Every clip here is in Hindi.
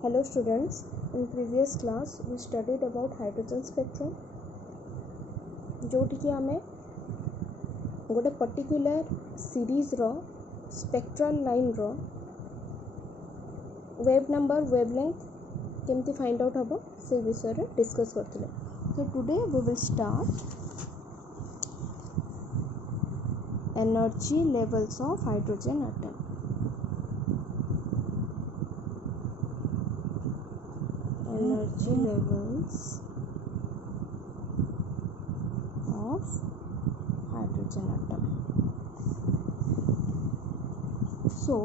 Hello students, in previous class we studied about hydrogen spectrum जोटी आमे गोटे पर्टिकुलर सीरीज रो स्पेक्ट्रल लाइन रो वेव नंबर वेवलेंथ केमती फाइंड आउट हबो से विषय रे डिस्कस करथिले। So today we will start energy levels of hydrogen atom. Energy levels of hydrogen atom. So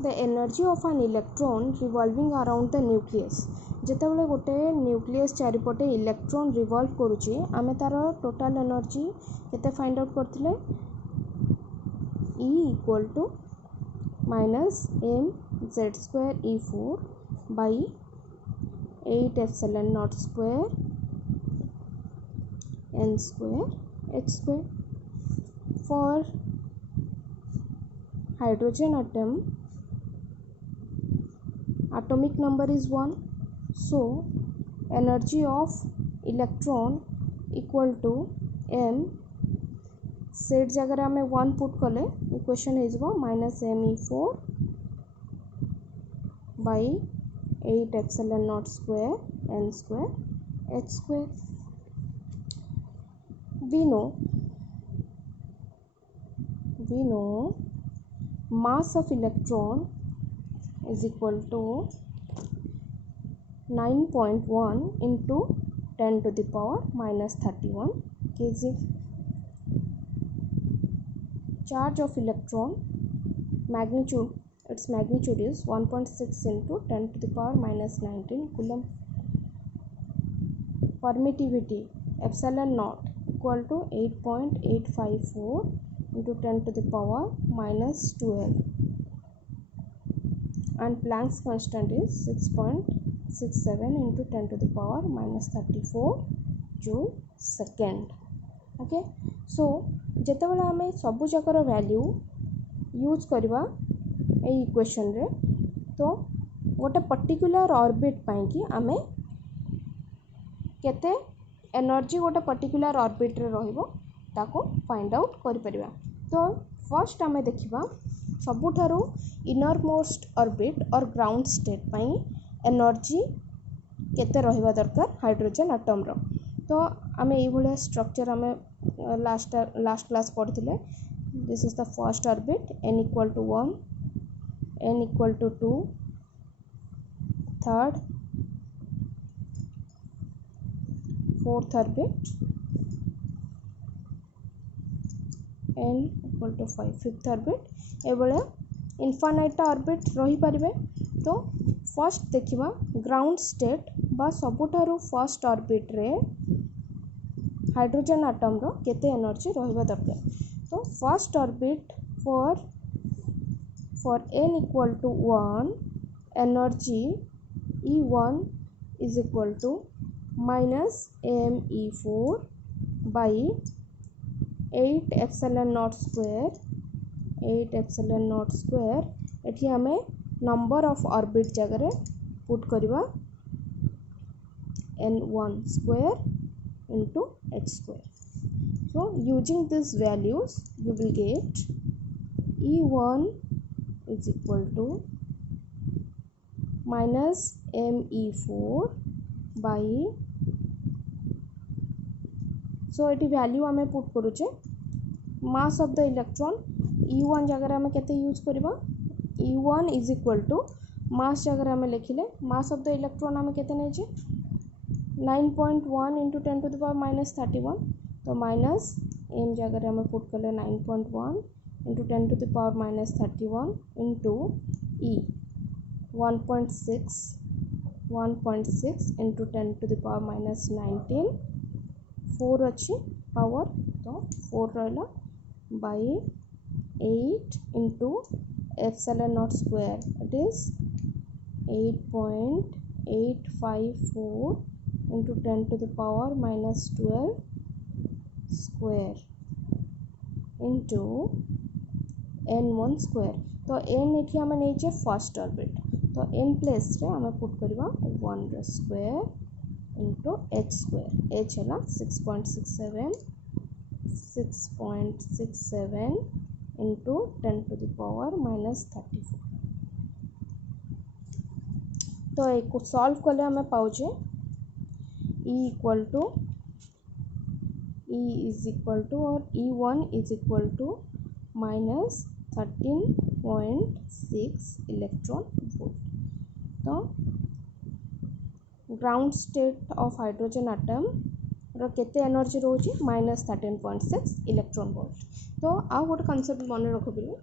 the energy of an electron revolving around the nucleus, जेतेबेले गोटे न्यूक्लियस चारिपटे इलेक्ट्रॉन रिवॉल्व करूची आमे तार टोटल एनर्जी केते फाइंड आउट करथिले E equal to minus m z square E4 by 8 epsilon naught square n square h square. For hydrogen atom, atomic number is 1, so energy of electron equal to m set जगह आम 1 पुट कले इक्वेशन हो minus me4 by 8 epsilon naught square n square h square. We know mass of electron is equal to 9.1 into 10 to the power minus 31 kg. Charge of electron magnitude, its magnitude is 1.6 into 10 to the power minus 19 coulomb. Permittivity epsilon naught equal to 8.854 into 10 to the power minus 12, and Planck's constant is 6.67 into 10 to the power minus 34 joule second. Okay, so जेतेबेले आमे सबु जकर वैल्यू यूज करवा ए इक्वेशन रे तो गोटे पर्टिकुलर ऑर्बिट पाई कि आमे केते एनर्जी गोटे पर्टिकुलर ऑर्बिट रे रहइबो ताको फाइंड आउट करि परिबा। तो फर्स्ट आमे देखिबा सबुठारु इनर मोस्ट ऑर्बिट और ग्राउंड स्टेट पाई एनर्जी केते रहिबा दरकार हाइड्रोजन एटम रो। तो आमे ए भलिया स्ट्रक्चर आमे लास्ट क्लास पढ़िथिले। This is the first orbit n equal to 1, n equal to 2, third, fourth orbit n equal to 5, fifth orbit एबले इनफाइनाइट ऑर्बिट रही परिबे। तो फर्स्ट देखिबा ग्राउंड स्टेट बा सबुठारु फर्स्ट ऑर्बिट रे हाइड्रोजन एटम रो केते एनर्जी रहिबा दरकार। तो first orbit for n equal to 1 energy E1 is equal to minus me4 by 8 epsilon naught square, 8 epsilon naught square एठी हमें नंबर ऑफ ऑर्बिट जगह रे पुट करबा n1 square into h square. So using these values we will get E1 is equal to minus me4 by, so eighty value आमे पुट करूचे mass of the electron E1 जगह आमे केते यूज करबा E1 is equal to मास जगह आमे लिखिले मास ऑफ द इलेक्ट्रॉन आमे केते नै जे 9.1 into 10 to the power minus 31, तो माइनस m जगह आमे पुट कले 9.1 into 10 to the power minus 31 into E 1.6 into 10 to the power minus 19, 4 अच्छी पावर तो 4 रहला by 8 into epsilon naught square, it is 8.854 into 10 to the power minus 12 square into n1 square तो n एठी आम नहीं फर्स्ट ऑर्बिट तो n प्लेस रे आम पुट करवा 1 square into h square h है 6.67 इंटू 10 to the power -34 तो एक सॉल्व कले आम पाचे e is equal to और e1 is equal to -13.6 electron volt तो ground state of hydrogen atom रो केते एनर्जी रोची -13.6 इलेक्ट्रॉन वोल्ट तो आ गोटे कॉन्सेप्ट मन रखिबे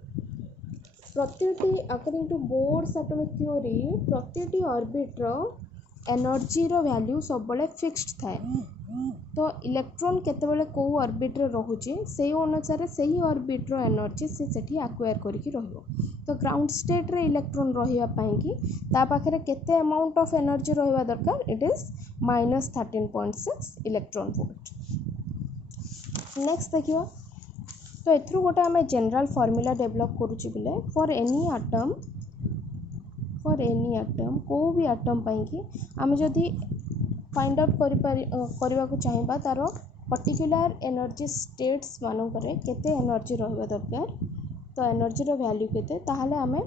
प्रत्येकटी according to Bohr's atomic theory प्रत्येकटी ऑर्बिट रो एनर्जी रो वैल्यू सब बळे फिक्स्ड थाए तो इलेक्ट्रॉन केतेबेले को ऑर्बिट रे रहुची सेही अनुसार सेही ऑर्बिट रो एनर्जी से सेठी एक्वायर करके रहइबो तो ग्राउंड स्टेट रे इलेक्ट्रॉन रहिया पई कि ता पाखरे केते अमाउंट ऑफ एनर्जी रहिबा दरकार it is -13.6 electron volt next देखियो तो एथरु गोटे आमे जनरल फार्मूला डेवलप करूची बिले फॉर एनी एटम को भी एटम पई कि आमे जदी फाइंड आउट करने को चाहिए तार पर्टिकुलर एनर्जी स्टेट्स मानक केते एनर्जी रहिबा दरकार तो एनर्जी रो वैल्यू केते ताहले आमे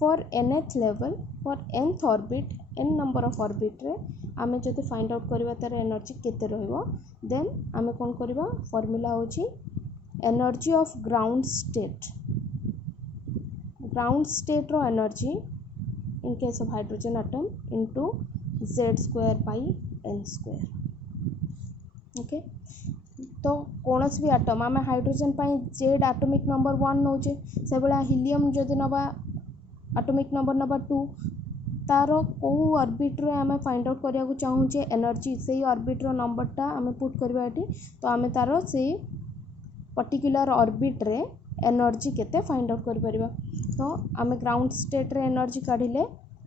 for nth level for nth orbit n number of orbit रे आमे जदी फाइंड आउट करबा तार एनर्जी केते रहिबो देन आमे कोन करबा फार्मूला होची एनर्जी ऑफ ग्राउंड स्टेट रो energy in case of hydrogen atom into z square by n square okay तो कौन भी आटम आम हाइड्रोजन जेड एटॉमिक नंबर 1 नौचे से भाया हीलियम जदि नवा एटॉमिक नंबर नंबर 2 तार को ऑर्बिट रे आम फाइंड आउट करिया को चाहूचे एनर्जी से ऑर्बिट रो नंबरटा आम पुट करबा एटी तो आम तार से पर्टिकुलर ऑर्बिट रे एनर्जी केते फाइंड आउट कर परिबा तो आम ग्राउंड स्टेट रे एनर्जी काढिले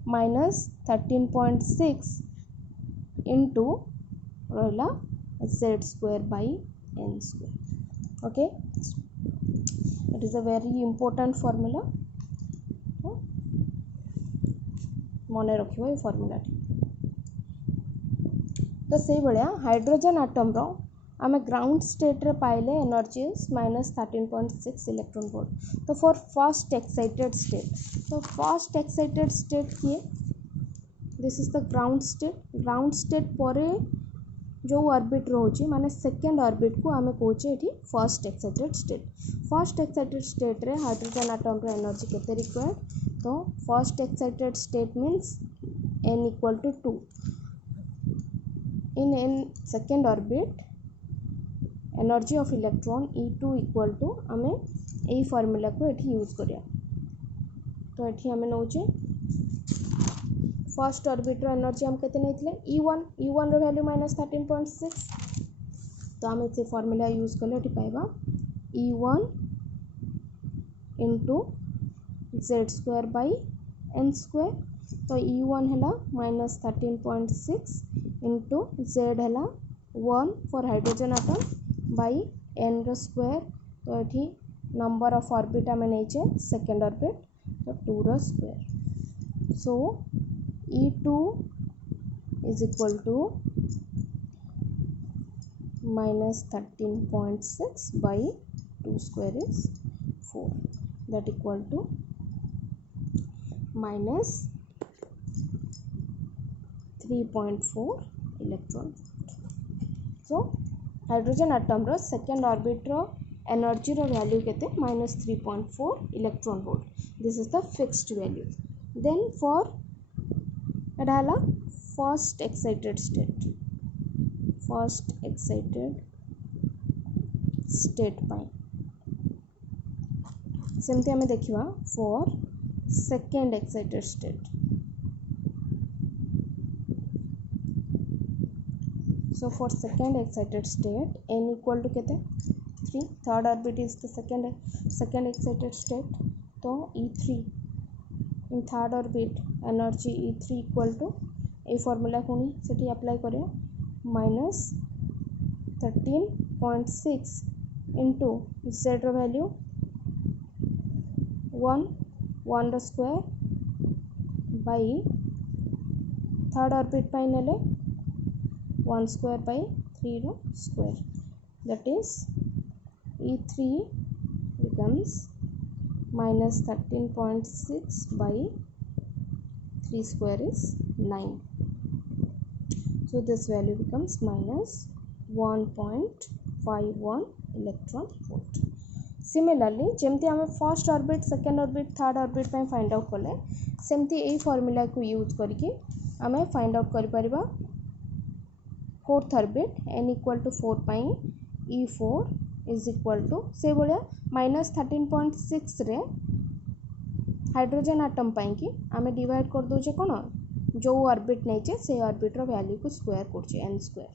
-13.6 इंटू रहा z square by n square okay it is a very important formula मन रखिबो ये फार्मूला तो से भाया हाइड्रोजन आटम रो आम ग्राउंड स्टेट रे पाइले एनर्जी -13.6 इलेक्ट्रॉन वोल्ट तो फॉर फर्स्ट एक्साइटेड स्टेट किए this is the ground state परे जो ऑर्बिट रोची माने सेकेंड ऑर्बिट को आम कहे ये फर्स्ट एक्साइटेड स्टेट रे हाइड्रोजन आटम रो एनर्जी केते रिक्वायर्ड तो first excited state means n equal to 2 in n second orbit energy of electron E2 equal to आम यही फार्मूला को ये यूज करिया तो ये आम नौचे फर्स्ट ऑर्बिट रो एनर्जी हम केते नैथिले E1 रो वैल्यू -13.6 तो आम से फार्मूला यूज कले ये पाइबा E1 into z square by n square तो E1 है -13.6 इंटू z है 1 for hydrogen atom by n रो स्क्वायर तो ये नंबर ऑफ ऑर्बिट आम नहीं सेकेंड ऑर्बिट तो 2 रो square so E2 is equal to -13.6 by 2 square is 4 that equal to -3.4 electron volt. So hydrogen atom रो सेकेंड ऑर्बिट रो एनर्जी रो वैल्यू केते -3.4 electron volt this is the fixed value then for एटा हला फर्स्ट एक्साइटेड स्टेट पाई सेमती हमें देखिबा for second excited state so for second excited state n equal to केते 3 third orbit is the second excited state तो E3 in third orbit energy E3 equal to ए फॉर्मूला पुणी से अप्लाई करें -13.6 into Z value 1 square by third orbit पाई नेले 1 square by 3 square that is E3 becomes minus 13.6 by 3 square is 9. So this value becomes minus 1.51 electron volt. Similarly, जमती आम first orbit second orbit third orbit पे फाइंड आउट कले सेमती यही फॉर्मूला को यूज करके आम फाइंड आउट कर परिबा fourth orbit n equal to 4 पाई E4 इज इक्वल टू से भाया माइनस 13.6 रे हाइड्रोजन आटम पाई कि आम डिवाइड कर दोचे कौन जो ऑर्बिट नहीं से ऑर्बिट रो वैल्यू को स्क्वायर करछे n स्क्वायर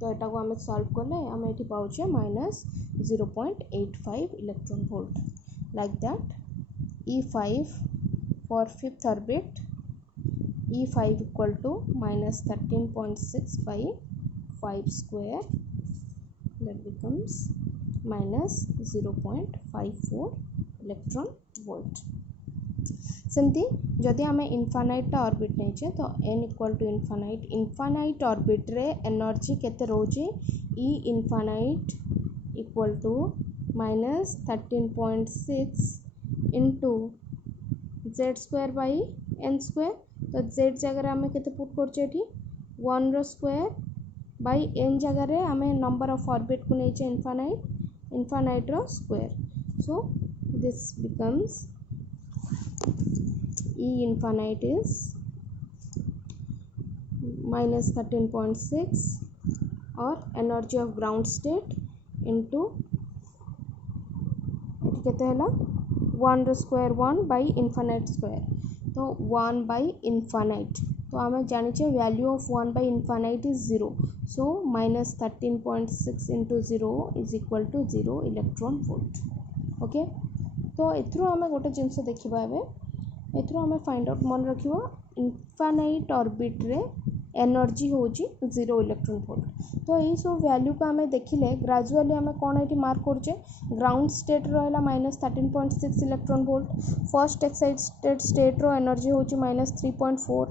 तो एटा को आम सॉल्व कले आम ये पाचे minus 0.85 electron volt like that E5 for fifth orbit E5 equal to minus 13.6 by 5 square that becomes minus 0.54 electron volt. सेमती जदि आम इनफानाइट ऑर्बिट नहीं तो n equal to infinite orbit रे एनर्जी केते रोचे E infinite equal to minus 13.6 into Z square by n square तो z जगह आम केते पुट करछे 1 रो स्क्वायर बाई n जगह आम नंबर ऑफ ऑर्बिट को नहीं इनफानाइट रो square so this becomes E infinite is minus 13.6 और energy of ground state into कहते हैं 1 स्क्वायर 1 by infinite स्क्वायर तो 1 by infinite तो आम जाने value of 1 by infinite is 0 so minus 13.6 into 0 is equal to 0 electron volt. Okay तो एथरो आम गोटे जिनस देखा एथरो आम फाइंड आउट मन रखा इनफानाइट ऑर्बिट रे एनर्जी होची 0 इलेक्ट्रॉन वोल्ट तो यही सब वैल्यू को आम देखिले ग्रेजुअली आम कौन ये मार्क करछे ग्राउंड स्टेट रहा minus 13.6 electron volt first excited state रो एनर्जी होची माइनस 3.4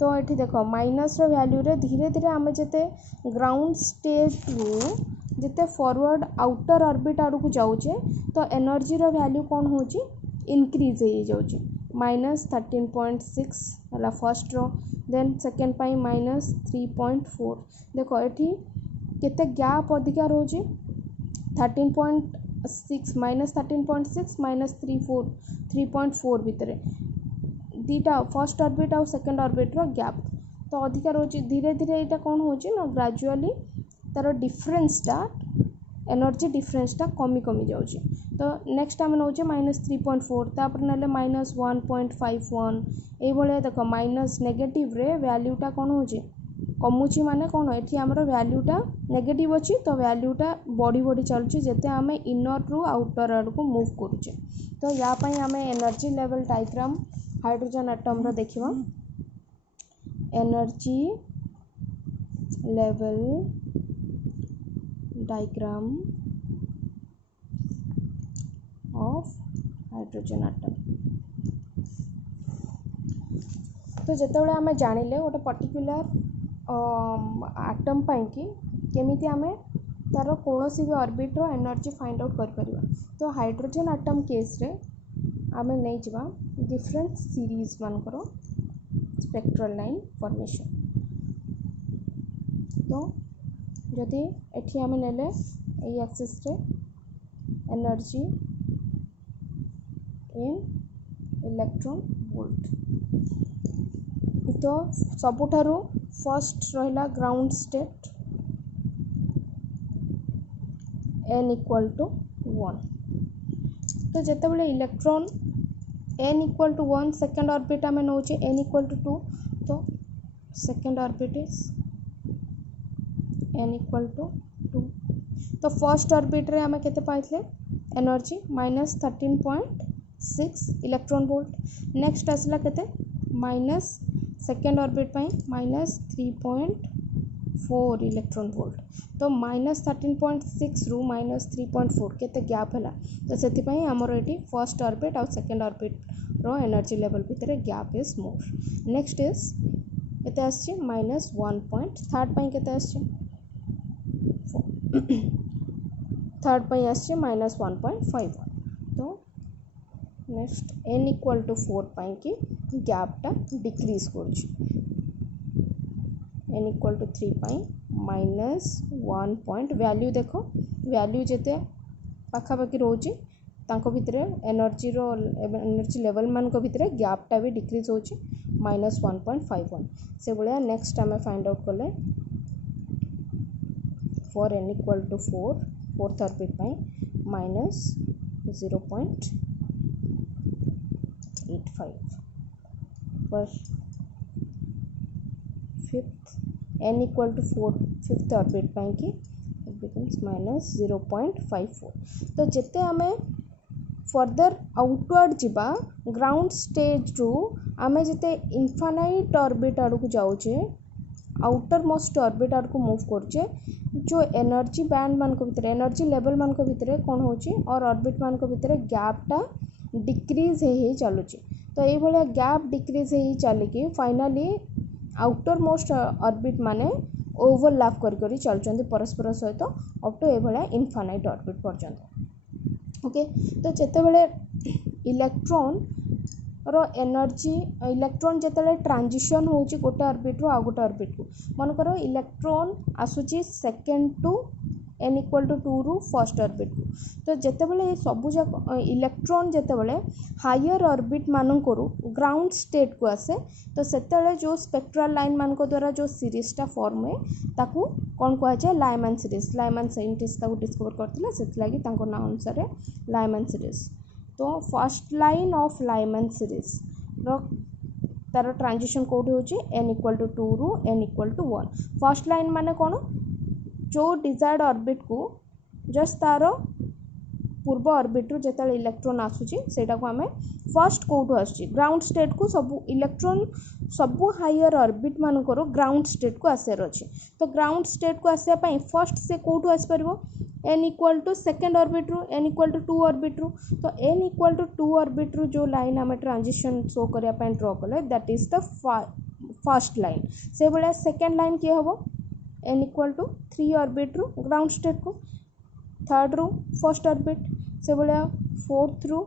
तो ये देख माइनस रो वैल्यू रे धीरे धीरे आम जिते ग्राउंड स्टेट रू जिते फॉरवर्ड आउटर ऑर्बिट आड़ को जाऊे तो एनर्जी रो वैल्यू कौन होची इंक्रीज हो जाऊे माइनस 13.6 है फर्स्ट रो देन सेकेंड पाई माइनस 3.4 देख ये केते गैप अधिका रोचे 13.6 माइनस 13.6 माइनस 3.4 भितर दीटा फर्स्ट ऑर्बिट आउ सेकेंड ऑर्बिट रो गैप तो अधिका रोचे धीरे धीरे यहाँ कौन होची ना ग्रेजुअली तार डिफरेंसटा एनर्जी डिफरेंसटा कमी कमी जाऊँगी तो नेक्स्ट आम नौचे माइनस 3.4 तापर ना माइनस 1.51 ये देख माइनस नेगेटिव रे वैल्यूटा कौन हो कमुची माने कौन ये आमर वैल्यूटा नेगेटिव अच्छी तो वैल्यूटा बढ़ी बढ़ी चलुची जिते आम इनर रु आउटर आड़ को मूव करुचे तो यापाई आम energy level diagram hydrogen atom रो देखिबा energy level diagram of hydrogen atom तो जितेबाला आम जानिले गोटे पर्टिकुलर एटम पाई कि केमिति आम तार कौन भी ऑर्बिट रो एनर्जी फाइंड आउट कर परिबा तो हाइड्रोजन एटम केस रे आम नहीं जावा डिफरेंट सीरीज मानकर स्पेक्ट्रल लाइन फॉर्मेशन तो जदि एठी आम नेले ए एक्सिस रे एनर्जी इन इलेक्ट्रॉन वोल्ट तो सबुठारु फर्स्ट रहिला ground state n equal to 1 तो जितेबाला electron n equal to 1 second orbit आम नौचे n इक्वल टू 2 तो second orbit is n equal to 2 तो फर्स्ट ऑर्बिट रे आम केते पाइले energy minus 13.6 electron volt next आसला केते माइनस सेकेंड ऑर्बिट पाई माइनस 3.4 4 इलेक्ट्रॉन वोल्ट तो -13.6 रु -3.4 केते गैप है तो से आमर ये फर्स्ट ऑर्बिट और सेकेंड ऑर्बिट रो एनर्जी लेवल भितर gap is more next is केते आछि -1 थर्ड पाई केते आछि थर्ड पाई आछि -1.51 तो नेक्स्ट n इक्वल टू 4 पाई की गैपटा डिक्रीज कर n इक्वल टू 3 पाई -1 पॉइंट वैल्यू देख वैल्यू जिते पाखापाखि रोचे भितर एनर्जी लेवल मान भितर गैपटा भी डिक्रीज हो -1.51 से भाया नेक्स्ट आम फाइंड आउट कले for n equal to 4 fourth orbit पाई -0.85 for fifth n equal to 4 fifth orbit पाई कि it becomes -0.54 तो जिते आमे फर्दर आउटवर्ड जिबा ग्राउंड स्टेज रु आमे जिते इनफाइनाइट ऑर्बिट आड़ को जाउचे आउटर मोस्ट ऑर्बिट आड़ को मूव करचे जो एनर्जी बैंड मान को भितर एनर्जी लेवल मान को भितर कोन होची और ऑर्बिट मान को भितर गैपटा डिक्रीज हे चलुची तो ये भाया गैप डिक्रीज हे चलिकी फाइनाली आउटर मोस्ट ऑर्बिट माने ओवरलैप करी चलुचंदी परस्पर सहित अप टू ये इनफाइनाइट ऑर्बिट पर्यंत ओके तो जेतेबेले इलेक्ट्रॉन रो एनर्जी इलेक्ट्रॉन जेतेबेले ट्रांजिशन होची गोटे ऑर्बिट रो आ गोटे ऑर्बिट को मन करो इलेक्ट्रॉन आसुची second to n equal to 2 रु फर्स्ट ऑर्बिट को तो जेतेबेले ये सबु जाक इलेक्ट्रॉन जेतेबेले हायर ऑर्बिट मान करू ग्राउंड स्टेट को आसे तो सेतेबेले जो स्पेक्ट्रल लाइन मान को द्वारा जो सीरीजटा फॉर्म हुए ताकू कौन कह जाए लाइमैन सीरीज लाइमैन साइंटिस्ट ताकू डिस्कवर करथिले सेत लागि तांको नाम अनुसार लाइमैन सीरीज तो first line of Lyman series रो तार ट्रांजिशन कोड होची n इक्वल टू 2 रु n equal to 1 first line माने कोन जो डिजायर्ड ऑर्बिट को जस्ट तार पूर्व ऑर्बिट रु जेता इलेक्ट्रॉन आसुची सेटा को हमें फर्स्ट कोड आसुची ग्राउंड स्टेट को सब इलेक्ट्रॉन सब हायर ऑर्बिट मान करो ग्राउंड स्टेट को आसेर अछि तो ग्राउंड स्टेट को आसे पई फर्स्ट से कोड आस परबो n equal to second orbit रु n इक्वल टू 2 ऑर्बिट रु तो n इक्वल टू 2 ऑर्बिट रु जो लाइन हमें ट्रांजिशन शो करिया पई ड्रा कले that is the first line से बळे सेकेंड लाइन के हबो n इक्वल टू 3 ऑर्बिट रु ग्राउंड स्टेट को थर्ड रु फर्स्ट ऑर्बिट से बळे फोर्थ रु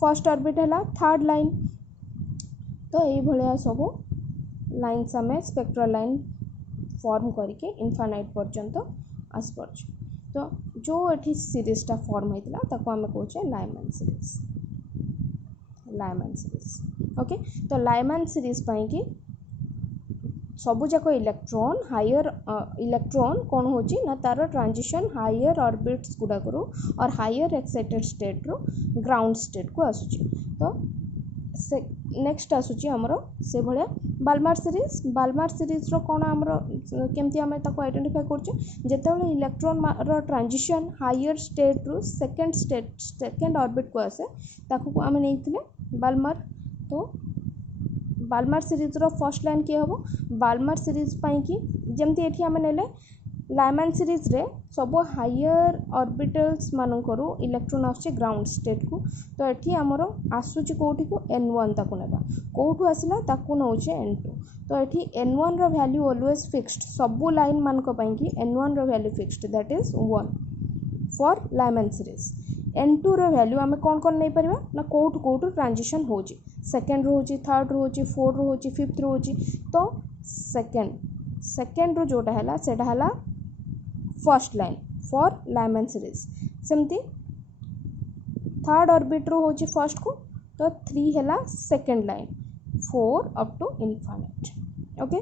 फर्स्ट ऑर्बिट है थर्ड लाइन तो ये भाया सब लाइन्स आम स्पेक्ट्रल लाइन फॉर्म करके इनफाइनाइट पर्यंत आस पार्छ तो जो ये सीरीजटा फॉर्म होता आम कहे लाइमैन सीरीज ओके तो लाइमैन सीरीज पाई कि सबुजाक इलेक्ट्रॉन हायर इलेक्ट्रॉन कौन होची ना तार ट्रांजिशन हायर ऑर्बिट्स गुड़ाकरू और हायर एक्साइटेड स्टेट रो ग्राउंड स्टेट को आसुची तो नेक्स्ट आसुची हमरो से भले बाल्मार सीरीज रो कोन हमरो केमती हमें ताको आइडेंटिफाई करछे जेतेबेले इलेक्ट्रॉन रो ट्रांजिशन हायर स्टेट रो सेकेंड ऑर्बिट को आसे ताको हमें नेइथिले बाल्मार तो बाल्मार सीरीज रो फर्स्ट लाइन के हम बाल्मार सीरीज पाई कि जमती एठी हम नेले लाइमैन सीरीज रे सब हायर ऑर्बिटल्स मानकरू इलेक्ट्रॉन आछे ग्राउंड स्टेट को तो एठी हमरो आसुची कोठी को n1 ताको नेबा कोठू आसिला ताको नउचे n2 तो एठी n1 रो वैल्यू ऑलवेज फिक्स्ड सब लाइन मानक पाई कि n1 रो value fixed that is 1 for Lyman series n2 रो वैल्यू आमे कोन नै परबा ना कोठू ट्रांजिशन होची सेकेंड रो होची थर्ड रो होची फोर्थ रो होची फिफ्थ रो होची तो सेकेंड रो जोटा हैला सेटा हैला first line for Lyman series सेमती थर्ड ऑर्बिट रो होची फर्स्ट को तो 3 हैला second line 4 up to infinite okay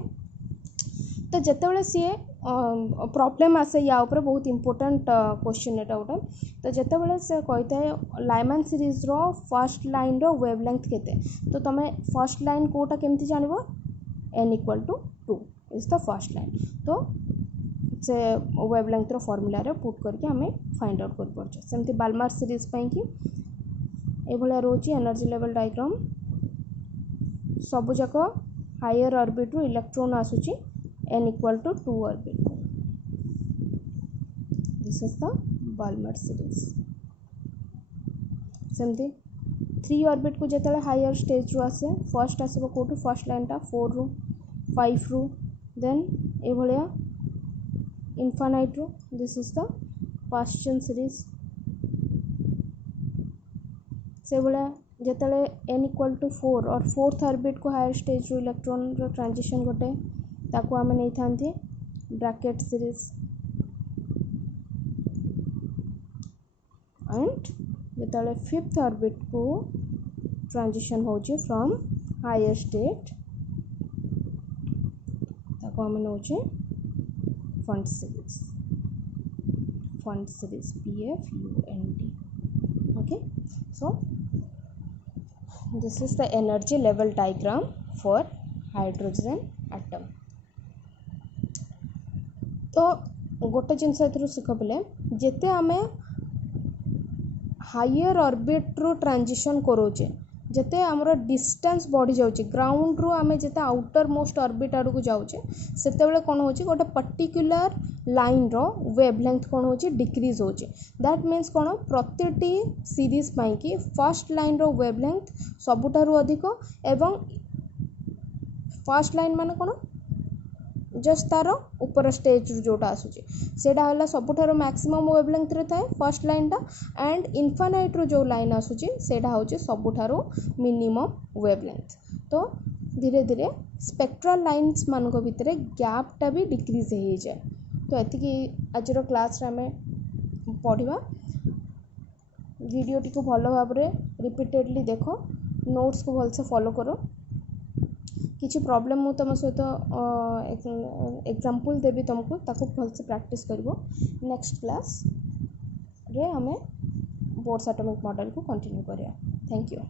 तो जेतेबेले सी प्रॉब्लम आसे या ऊपर बहुत इंपोर्टेंट क्वेश्चन एटा गोटे तो जेतेबेले से कहता है लाइमैन सीरीज रो फर्स्ट लाइन रो वेवलेंथ केते तो तमे फर्स्ट लाइन कोटा केमती जानिबो n equal to 2 is the first line तो से वेवलेंथ रो फार्मूला रे पुट करके हमें फाइंड आउट कर परछे सेमती बाल्मार सीरीज पई कि ए भलिया रोची एनर्जी लेवल डायग्राम सब जाक हायर ऑर्बिट रो इलेक्ट्रॉन आसुची n equal to 2 orbit. This is the Balmer series. सेमती 3 ऑर्बिट को जिते हायर स्टेज रू आसे फर्स्ट आसो कौटू फर्स्ट लाइनटा 4 रू 5 रू देन ए भलिया इनफानाइट रू this is the Paschen series से भलिया जिते n इक्वल टू 4 और फोर्थ ऑर्बिट को हायर स्टेज रू इलेक्ट्रॉन रो ट्रांजिशन गोटे ताको आमे नहीं थांती ब्रैकेट सीरीज एंड जिते फिफ्थ ऑर्बिट को ट्रांजिशन होची फ्रॉम हायर स्टेट ताको हम नौचे Pfund series PFUND. Okay so this is the energy level diagram for hydrogen atom. तो गोटे जिनस ए शिख बोले जिते आम हायर ऑर्बिट रू ट्रांजिशन करोचे जिते आमर डिस्टेंस बढ़ी जाउचे ग्राउंड रू आमे जिते आउटर मोस्ट ऑर्बिट आड़ को जाउचे सेते बेले कोन होची गोटे पर्टिकुलर लाइन रो वेवलेंथ कोन होची डिक्रीज होची. दैट मीन्स कोन प्रतिटी सीरीज पाई कि फर्स्ट लाइन रो वेवलेंथ सबुठारु अधिक एवं फर्स्ट लाइन माने कोन जस्ट तार ऊपर स्टेज जोटा आसूची सेटा हला सबुठारो मैक्सिमम वेवलेंथ रे थाए फर्स्ट लाइन टा एंड इनफानाइट रो जो लाइन आसूची सेटा होची सबुठारो मिनिमम वेवलेंथ. तो धीरे धीरे स्पेक्ट्रल लाइन्स मानक भितर गैप टा भी डिक्रीज हो जाए. तो एतिकी आज क्लास रे हमें पढ़िबा वीडियो टी को भल भाव रिपीटेडली देख नोट्स को भल से फॉलो करो. किसी प्रॉब्लम मु तुम सहित एग्जांपल देवी तुमको ताको भल से प्रैक्टिस करिवो. नेक्स्ट क्लास रे हमें बोर्स एटॉमिक मॉडल को कंटिन्यू करिया. Thank you.